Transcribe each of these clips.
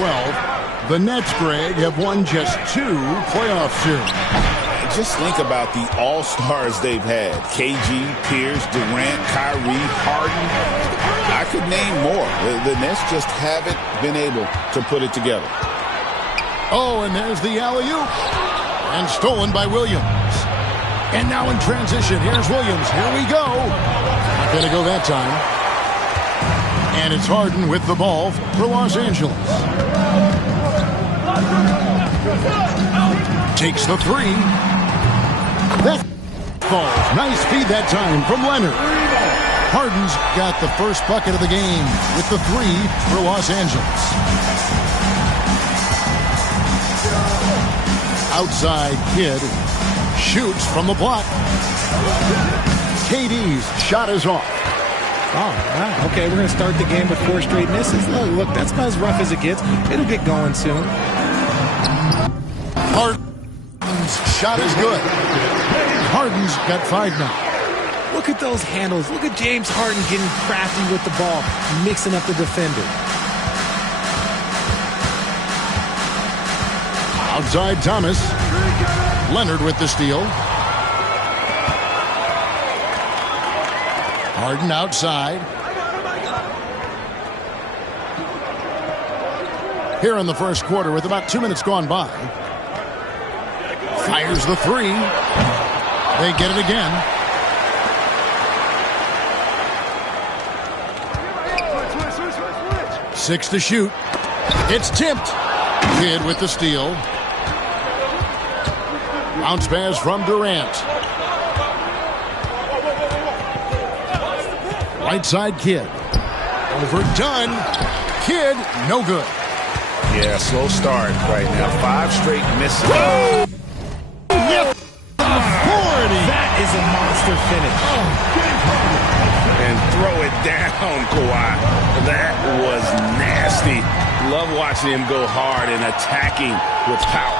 12. The Nets, Greg, have won just 2 playoff series. Just think about the all-stars they've had. KG, Pierce, Durant, Kyrie, Harden. I could name more. The Nets just haven't been able to put it together. Oh, and there's the alley-oop. And stolen by Williams. And now in transition, here's Williams. Here we go. Not going to go that time. And it's Harden with the ball for Los Angeles. Takes the 3. That falls. Nice feed that time from Leonard. Harden's got the first bucket of the game with the 3 for Los Angeles. Outside Kidd shoots from the block. KD's shot is off. Oh, wow. Okay, we're going to start the game with 4 straight misses. Look, that's about as rough as it gets. It'll get going soon. Harden's shot is good. Harden's got 5 now. Look at those handles. Look at James Harden getting crafty with the ball, mixing up the defender. Outside Thomas. Leonard with the steal. Harden outside. Here in the first quarter with about 2 minutes gone by. Fires the 3. They get it again. Six to shoot. It's tipped. Kidd with the steal. Bounce pass from Durant. Right side Kidd. Overdone. Kidd, no good. Yeah, slow start right now. 5 straight misses. Oh! Yes! Authority! That is a monster finish. And throw it down, Kawhi. That was nasty. Love watching him go hard and attacking with power.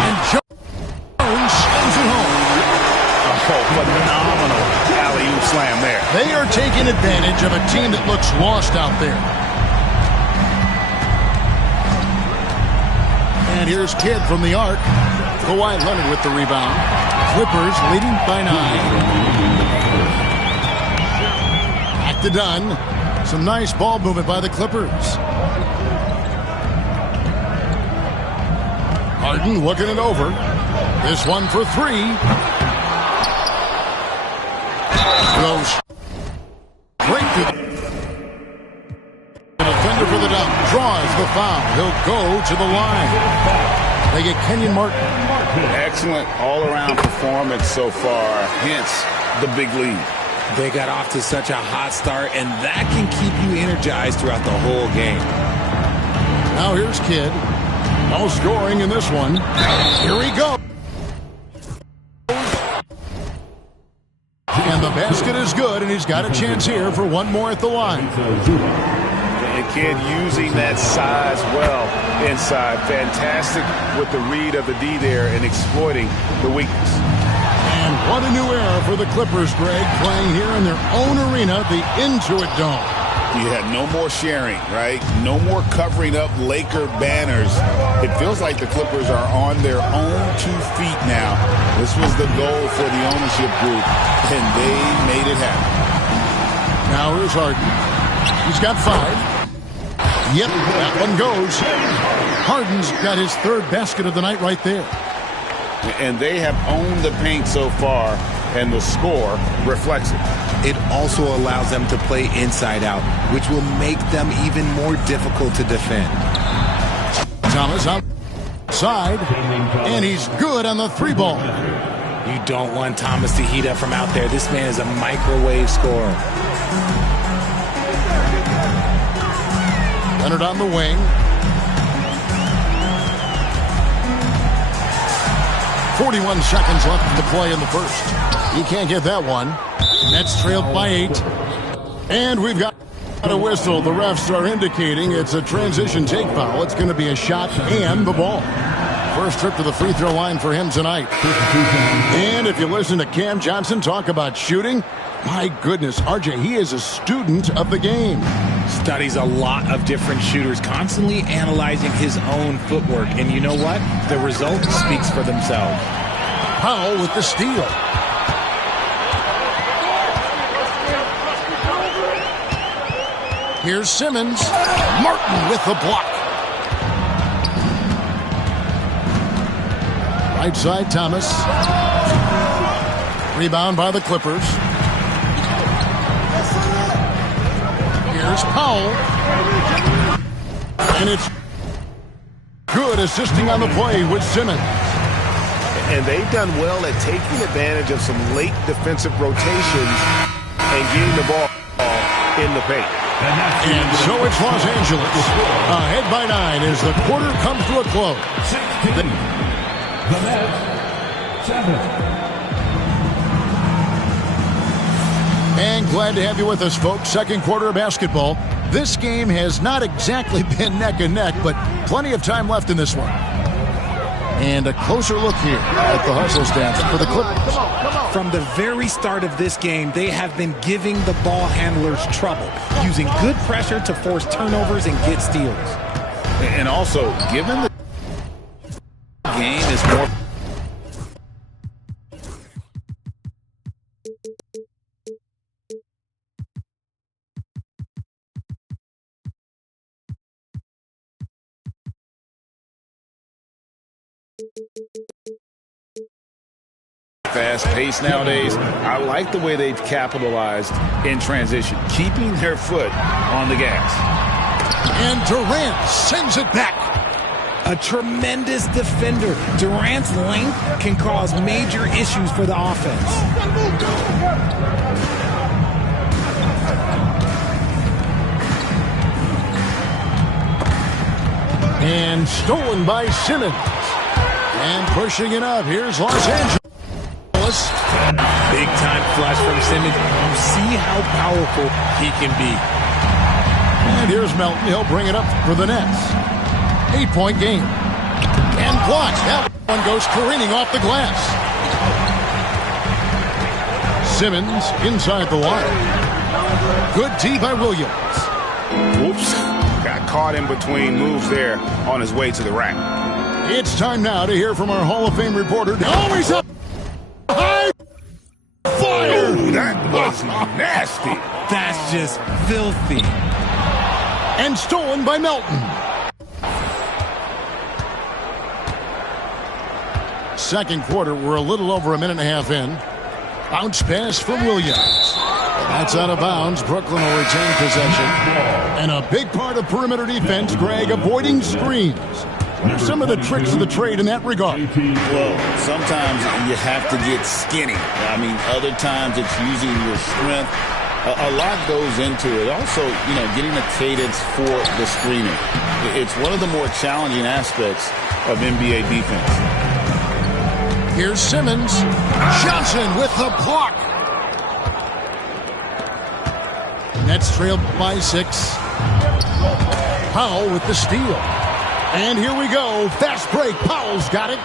And Jones sends it home. Oh, phenomenal alley-oop slam there. They are taking advantage of a team that looks lost out there. And here's Kidd from the arc. Kawhi Leonard with the rebound. Clippers leading by 9. Back to Dunn. Some nice ball movement by the Clippers. Harden looking it over. This one for 3. Goes straight to the defender for the dunk. Draws the foul. He'll go to the line. They get Kenyon Martin. Excellent all-around performance so far. Hence the big lead. They got off to such a hot start, and that can keep you energized throughout the whole game. Now here's Kidd. No scoring in this one. Here we go. And the basket is good, and he's got a chance here for one more at the line. And Kidd using that size well inside. Fantastic with the read of the D there and exploiting the weakness. And what a new era for the Clippers, Greg, playing here in their own arena, the Intuit Dome. You have no more sharing, right? No more covering up Laker banners. It feels like the Clippers are on their own 2 feet now. This was the goal for the ownership group, and they made it happen. Now here's Harden. He's got 5. Yep, that one goes. Harden's got his 3rd basket of the night right there. And they have owned the paint so far, and the score reflects it. It also allows them to play inside out, which will make them even more difficult to defend. Thomas outside, and he's good on the 3 ball. You don't want Thomas to heat up from out there. This man is a microwave scorer. Leonard on the wing. 41 seconds left to play in the first. He can't get that one. Nets trailed by 8. And we've got a whistle. The refs are indicating it's a transition take foul. It's going to be a shot and the ball. First trip to the free throw line for him tonight. And if you listen to Cam Johnson talk about shooting, my goodness, RJ, he is a student of the game. Studies a lot of different shooters, constantly analyzing his own footwork. And you know what? The result speaks for themselves. Powell with the steal. Here's Simmons. Martin with the block. Right side, Thomas. Rebound by the Clippers. Here's Powell. And it's good, assisting on the play with Simmons. And they've done well at taking advantage of some late defensive rotations and getting the ball in the paint. And so it's Los Angeles ahead by 9 as the quarter comes to a close. The Nets, 7. And glad to have you with us, folks. Second quarter of basketball. This game has not exactly been neck and neck, but plenty of time left in this one. And a closer look here at the hustle stats for the Clippers. From the very start of this game, they have been giving the ball handlers trouble, using good pressure to force turnovers and get steals. And also, given the game is more fast pace nowadays. I like the way they've capitalized in transition, keeping their foot on the gas. And Durant sends it back. A tremendous defender. Durant's length can cause major issues for the offense. And stolen by Simmons. And pushing it up. Here's Los Angeles. Big time flush from Simmons. You see how powerful he can be. And here's Melton. He'll bring it up for the Nets. 8-point game. And blocked. That one goes careening off the glass. Simmons inside the line. Good D by Williams. Oops. Got caught in between moves there on his way to the rack. It's time now to hear from our Hall of Fame reporter. Always up. High fire. Ooh, that was nasty. That's just filthy. And stolen by Melton. Second quarter, we're a little over a minute and a half in. Bounce pass from Williams. That's out of bounds. Brooklyn will retain possession. And a big part of perimeter defense, Greg, avoiding screens. What are some of the tricks of the trade in that regard? Well, sometimes you have to get skinny. I mean, other times it's using your strength. A lot goes into it. Also, getting a cadence for the screening. It's one of the more challenging aspects of NBA defense. Here's Simmons. Johnson with the block. Nets trailed by 6. Powell with the steal. And here we go. Fast break. Powell's got it.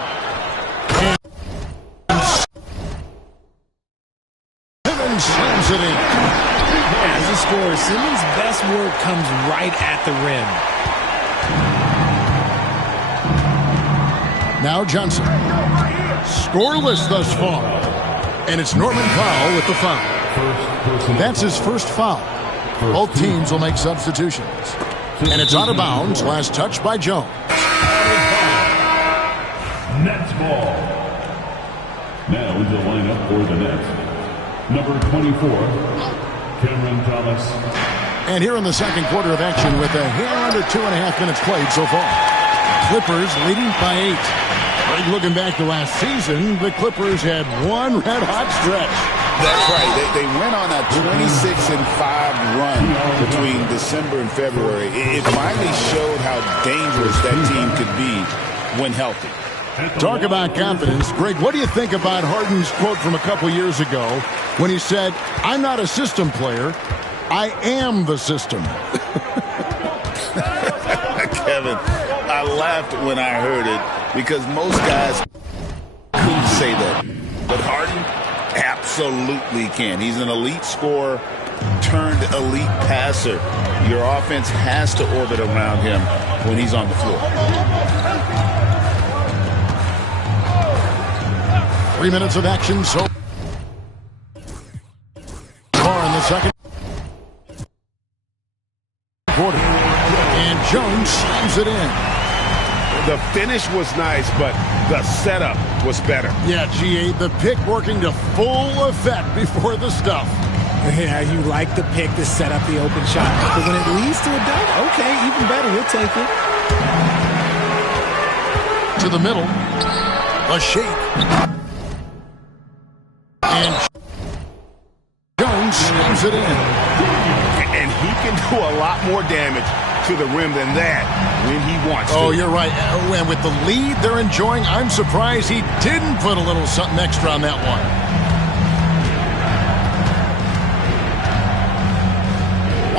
And Simmons slams it in. As a scorer, Simmons' best work comes right at the rim. Now Johnson. Scoreless thus far. And it's Norman Powell with the foul. That's his first foul. Both teams will make substitutions. And it's out of bounds. Last touch by Jones. Nets ball. Now in the lineup for the Nets. Number 24, Cameron Thomas. And here in the second quarter of action with a hair under 2.5 minutes played so far. Clippers leading by 8. Looking back to last season, the Clippers had one red-hot stretch. That's right. They went on a 26-5 run between December and February. It finally showed how dangerous that team could be when healthy. Talk about confidence. Greg, what do you think about Harden's quote from a couple years ago when he said, "I'm not a system player, I am the system"? Kevin, I laughed when I heard it because most guys couldn't say that. But Harden absolutely can. He's an elite scorer, turned elite passer. Your offense has to orbit around him when he's on the floor. 3 minutes of action so far in the second quarter. And Jones slams it in. The finish was nice, but the setup was better. Yeah, GA, the pick working to full effect before the stuff. Yeah, you like the pick to set up the open shot. But when it leads to a dunk, okay, even better. We'll take it. To the middle. A shake. And Jones slams it in. And he can do a lot more damage to the rim than that when he wants to. Oh, you're right. And with the lead they're enjoying, I'm surprised he didn't put a little something extra on that one.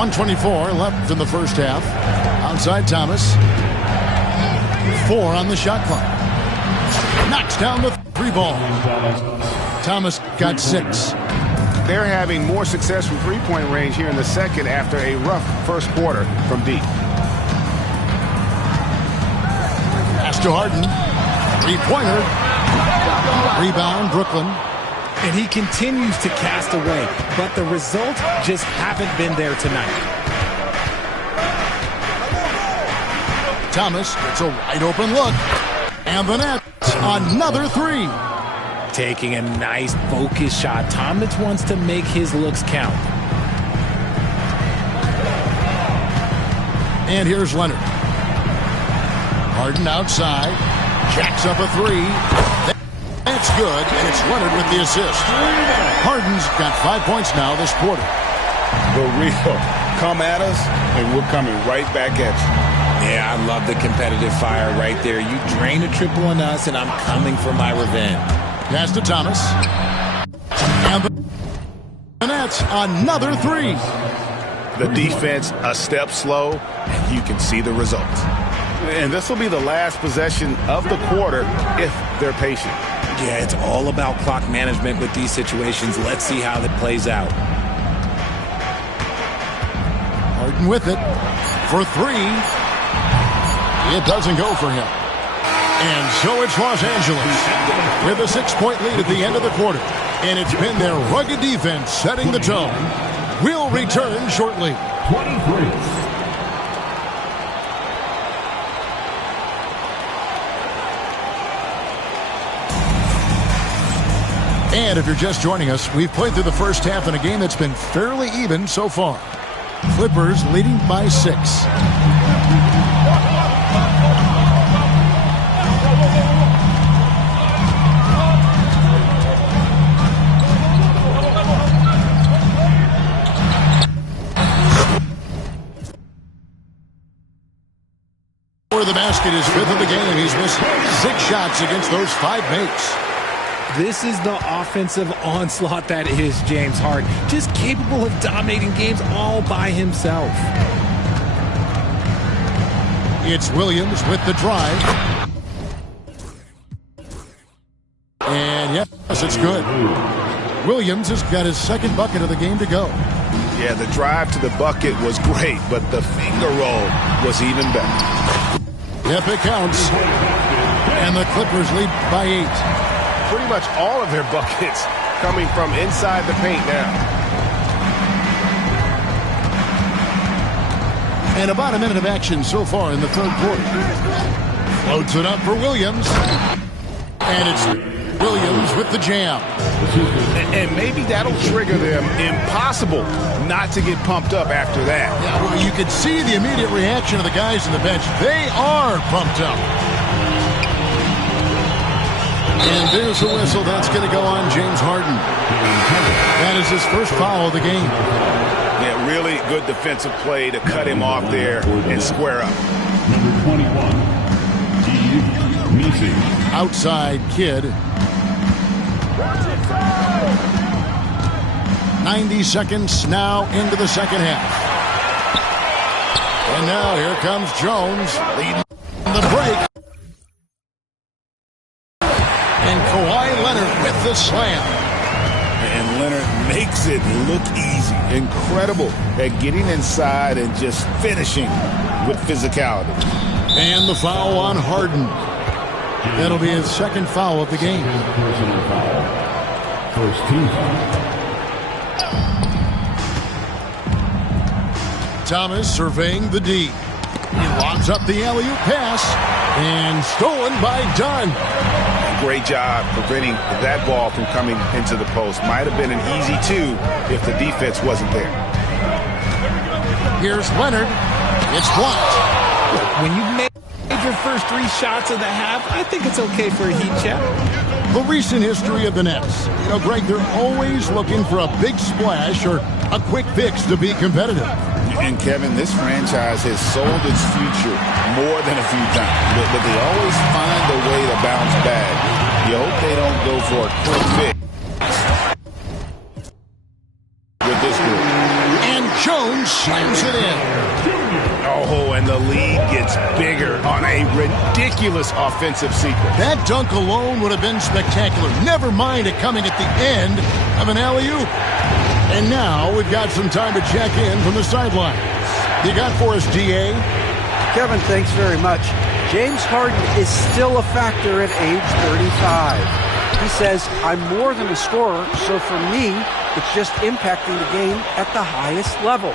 .124 left in the first half. Outside Thomas. 4 on the shot clock. Knocks down the 3 ball. Thomas got 6. They're having more success from three-point range here in the second after a rough first quarter from deep. Pass to Harden. 3-pointer. Rebound, Brooklyn. And he continues to cast away, but the results just haven't been there tonight. Thomas gets a wide open look. And the net, another 3. Taking a nice focus shot. Thomas wants to make his looks count. And here's Leonard. Harden outside. Jacks up a 3. That's good, and it's Leonard with the assist. Harden's got 5 points now this quarter. The real come at us, and we're coming right back at you. Yeah, I love the competitive fire right there. You drain a triple on us, and I'm coming for my revenge. Pass to Thomas. And the net's another 3. The defense a step slow, and you can see the results. And this will be the last possession of the quarter if they're patient. Yeah, it's all about clock management with these situations. Let's see how that plays out. Harden with it for 3. It doesn't go for him. And so it's Los Angeles with a 6-point lead at the end of the quarter. And it's been their rugged defense setting the tone. We'll return shortly. 23. And if you're just joining us, we've played through the first half in a game that's been fairly even so far. Clippers leading by 6. For the basket is 5th of the game. He's missed 6 shots against those 5 mates. This is the offensive onslaught that is James Harden. Just capable of dominating games all by himself. It's Williams with the drive. And yes, it's good. Williams has got his 2nd bucket of the game to go. Yeah, the drive to the bucket was great, but the finger roll was even better. Yep, it counts. And the Clippers lead by 8. Pretty much all of their buckets coming from inside the paint now. And about a minute of action so far in the 3rd quarter. Floats it up for Williams. And it's Williams with the jam. And maybe that'll trigger them. Impossible not to get pumped up after that. Yeah, well, you could see the immediate reaction of the guys on the bench. They are pumped up. And there's the whistle. That's going to go on James Harden. That is his first foul of the game. Yeah, really good defensive play to cut him off there and square up. Number 21, Steve Measy. Outside kid. 90 seconds now into the second half. And now here comes Jones leading the break. And Kawhi Leonard with the slam. And Leonard makes makes it look easy. Incredible at getting inside and just finishing with physicality. And the foul on Harden. That'll be his second foul of the game. Personal foul. First team foul. Thomas surveying the D. He lobs up the alley-oop pass. And stolen by Dunn. Great job preventing that ball from coming into the post. Might have been an easy two if the defense wasn't there. Here's Leonard. It's blocked. When you've made your first 3 shots of the half, I think it's okay for a heat check. The recent history of the Nets. You know, Greg, they're always looking for a big splash or a quick fix to be competitive. And, Kevin, this franchise has sold its future more than a few times. But they always find a way to bounce back. You hope they don't go for a quick fix with this group. And Jones slams it in. Oh, and the lead gets bigger on a ridiculous offensive sequence. That dunk alone would have been spectacular. Never mind it coming at the end of an alley-oop. And now we've got some time to check in from the sidelines. You got for us, DA? Kevin, thanks very much. James Harden is still a factor at age 35. He says, I'm more than a scorer, so for me, it's just impacting the game at the highest level.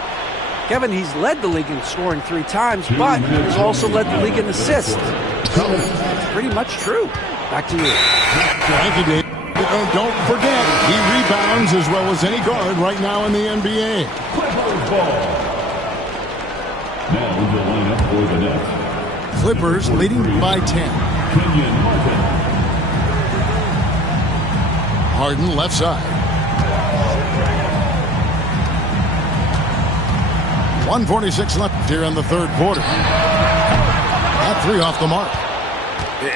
Kevin, he's led the league in scoring 3 times, but he's also led the league in assists. So it's pretty much true. Back to you. Thank you, Dave. Don't forget, he rebounds as well as any guard right now in the NBA. Clippers ball. Now the lineup for the Nets. Clippers leading by 10. Kenyon Martin. Harden left side. 1:46 left here in the third quarter. That 3 off the mark.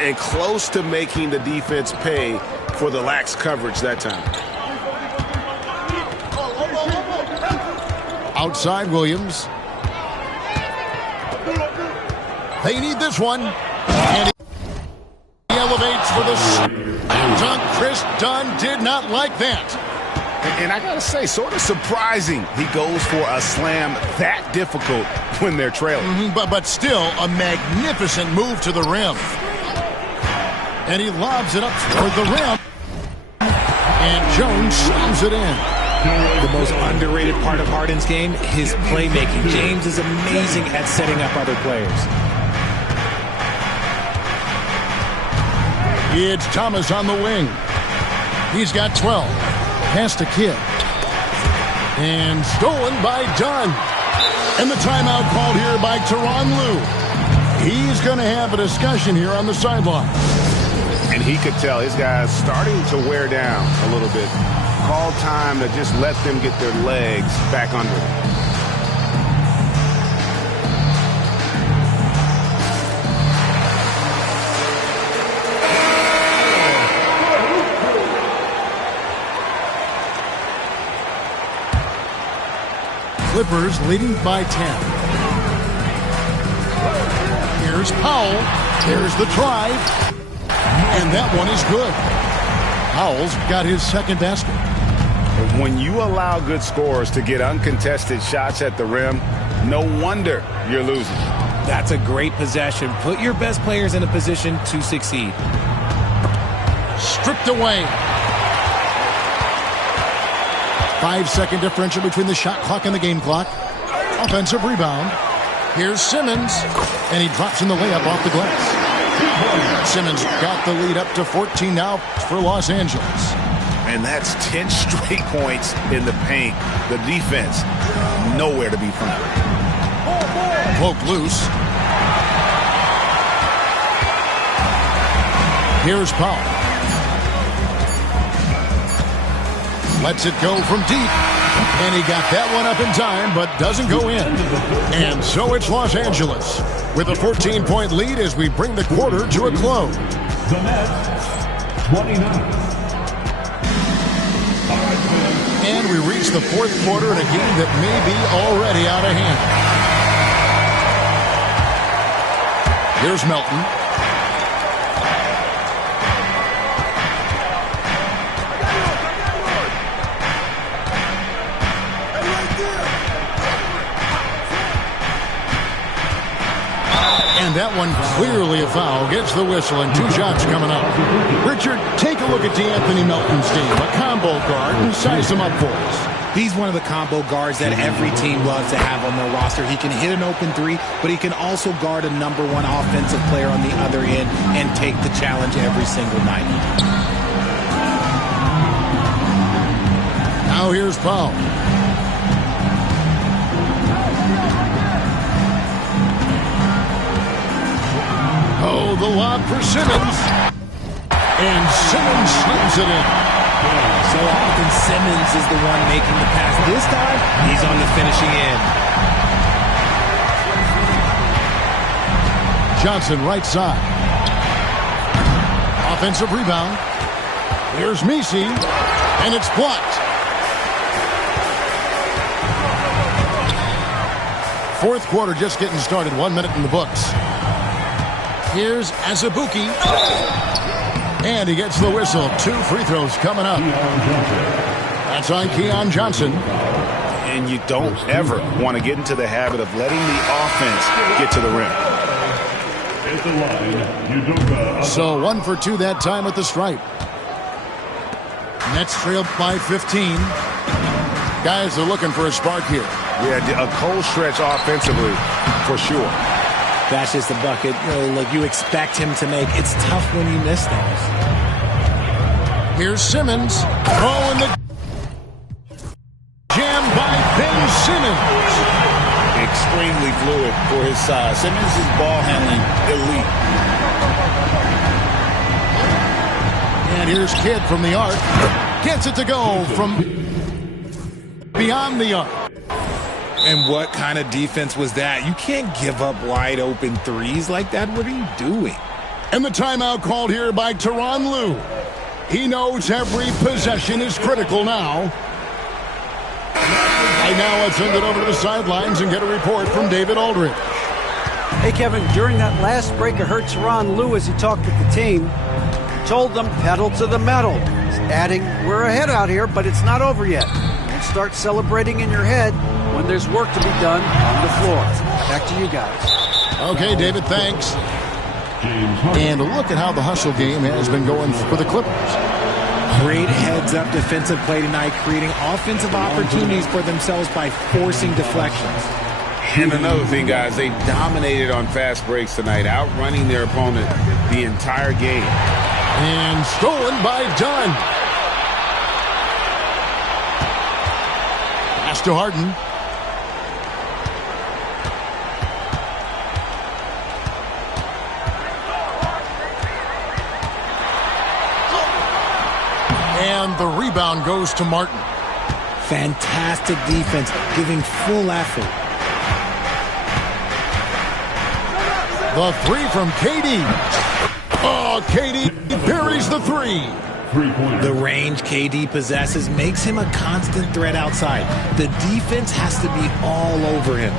And close to making the defense pay for the lax coverage that time. Outside Williams. They need this one. And he elevates for the dunk. Chris Dunn did not like that. And I gotta say, sort of surprising he goes for a slam that difficult when they're trailing. But still a magnificent move to the rim. And he lobs it up toward the rim. And Jones slams it in. The most underrated part of Harden's game, his playmaking. James is amazing at setting up other players. It's Thomas on the wing. He's got 12. Pass to Kidd. And stolen by Dunn. And the timeout called here by Tyronn Lue. He's going to have a discussion here on the sideline. And he could tell his guys starting to wear down a little bit. Called time to just let them get their legs back under them. Clippers leading by 10. Here's Powell. Here's the try. And that one is good. Powell's got his second basket. When you allow good scorers to get uncontested shots at the rim, no wonder you're losing. That's a great possession. Put your best players in a position to succeed. Stripped away. 5-second differential between the shot clock and the game clock. Offensive rebound. Here's Simmons. And he drops in the layup off the glass. Simmons got the lead up to 14 now for Los Angeles. And that's 10 straight points in the paint. The defense, nowhere to be found. Poke loose. Here's Powell. Lets it go from deep. And he got that one up in time, but doesn't go in. And so it's Los Angeles with a 14-point lead as we bring the quarter to a close. The Nets, 29. And we reach the fourth quarter in a game that may be already out of hand. Here's Melton. And that one clearly a foul. Gets the whistle and 2 shots coming up. Richard, take a look at DeAnthony Melton's game. A combo guard, and size him up for us. He's one of the combo guards that every team loves to have on their roster. He can hit an open three, but he can also guard a #1 offensive player on the other end and take the challenge every single night. Now here's Powell. Oh, the lob for Simmons. And Simmons slams it in. So often Simmons is the one making the pass. This time, he's on the finishing end. Johnson right side. Offensive rebound. Here's Messi. And it's blocked. Fourth quarter just getting started. 1 minute in the books. Here's Azubuike. And he gets the whistle. 2 free throws coming up. That's on Keon Johnson. And you don't ever want to get into the habit of letting the offense get to the rim. At the line, Udoka. So 1 for 2 that time at the stripe. Nets trailed by 15. Guys are looking for a spark here. Yeah, a cold stretch offensively for sure. That's just a bucket. Look, you expect him to make. It's tough when you miss those. Here's Simmons. Oh, and the jam by Ben Simmons. Extremely fluid for his size. Simmons' ball handling elite. And here's Kidd from the arc. Gets it to go from beyond the arc. And what kind of defense was that? You can't give up wide open threes like that. What are you doing? And the timeout called here by Tyronn Lue. He knows every possession is critical now. Right now, let's send it over to the sidelines and get a report from David Aldridge. Hey, Kevin, during that last break, I heard Tyronn Lue as he talked with the team. Told them pedal to the metal. Adding, we're ahead out here, but it's not over yet. Don't start celebrating in your head when there's work to be done on the floor. Back to you guys. Okay, David, thanks. And look at how the hustle game has been going for the Clippers. Great heads-up defensive play tonight, creating offensive opportunities for themselves by forcing deflections. And another thing, guys, they dominated on fast breaks tonight, outrunning their opponent the entire game. And stolen by Dunn. Pass to Harden. And the rebound goes to Martin. Fantastic defense, giving full effort. The 3 from KD. Oh, KD buries the 3. The range KD possesses makes him a constant threat outside. The defense has to be all over him.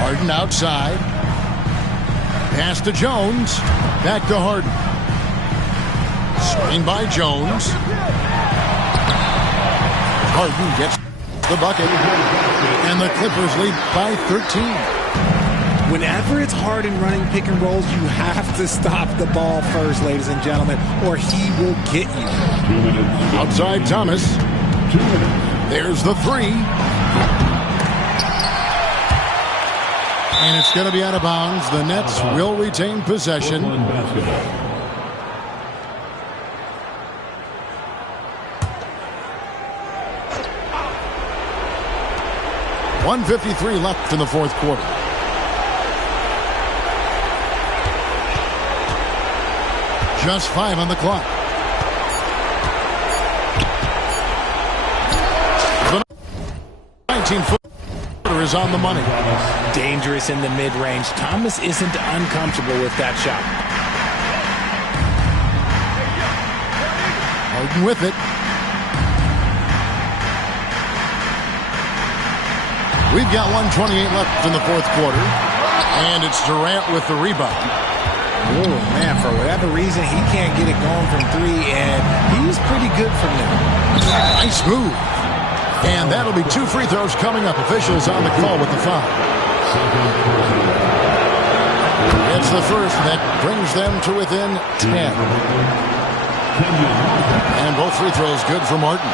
Harden outside. Pass to Jones. Back to Harden. Screen by Jones. Harden gets the bucket. And the Clippers lead by 13. Whenever it's Harden running pick and rolls, you have to stop the ball first, ladies and gentlemen, or he will get you. Outside Thomas. There's the 3. And it's going to be out of bounds. The Nets will retain possession. 1:53 left in the fourth quarter. Just 5 on the clock. The 19-footer is on the money. Dangerous in the mid-range. Thomas isn't uncomfortable with that shot. Harden with it. We've got 1:28 left in the fourth quarter. And it's Durant with the rebound. Oh, man, for whatever reason, he can't get it going from 3, and he's pretty good from there. Nice move. And that'll be 2 free throws coming up. Officials on the call with the foul. It's the first that brings them to within 10. And both free throws good for Martin.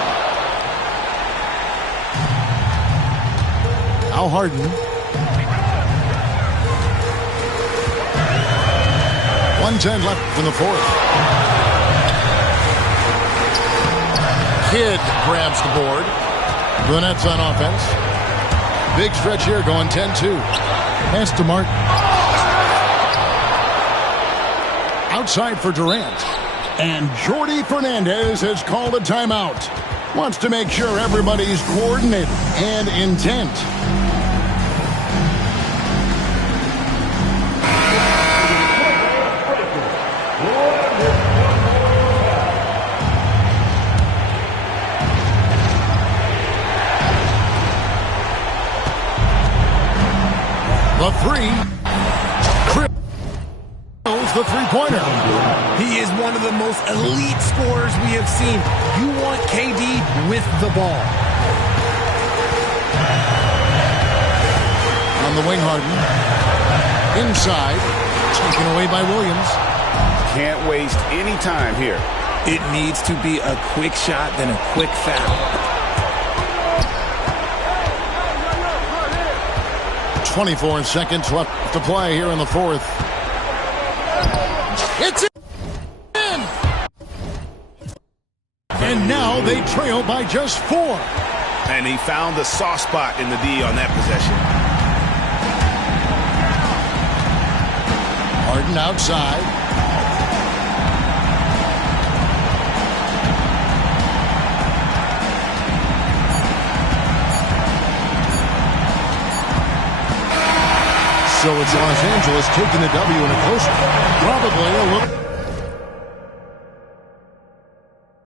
Now Harden. 1:10 left in the fourth. Kidd grabs the board. The Nets on offense. Big stretch here going 10-2. Pass to Martin. Outside for Durant. And Jordi Fernandez has called a timeout. Wants to make sure everybody's coordinated and intent. The three. The three-pointer. He is one of the most elite scorers we have seen. You want KD with the ball. On the wing, Harden. Inside. Taken away by Williams. Can't waste any time here. It needs to be a quick shot, then a quick foul. 24 seconds left to play here in the fourth. It's in! And now they trail by just 4. And he found the soft spot in the D on that possession. Harden outside. So it's Los Angeles taking the W in a close one. Probably a little...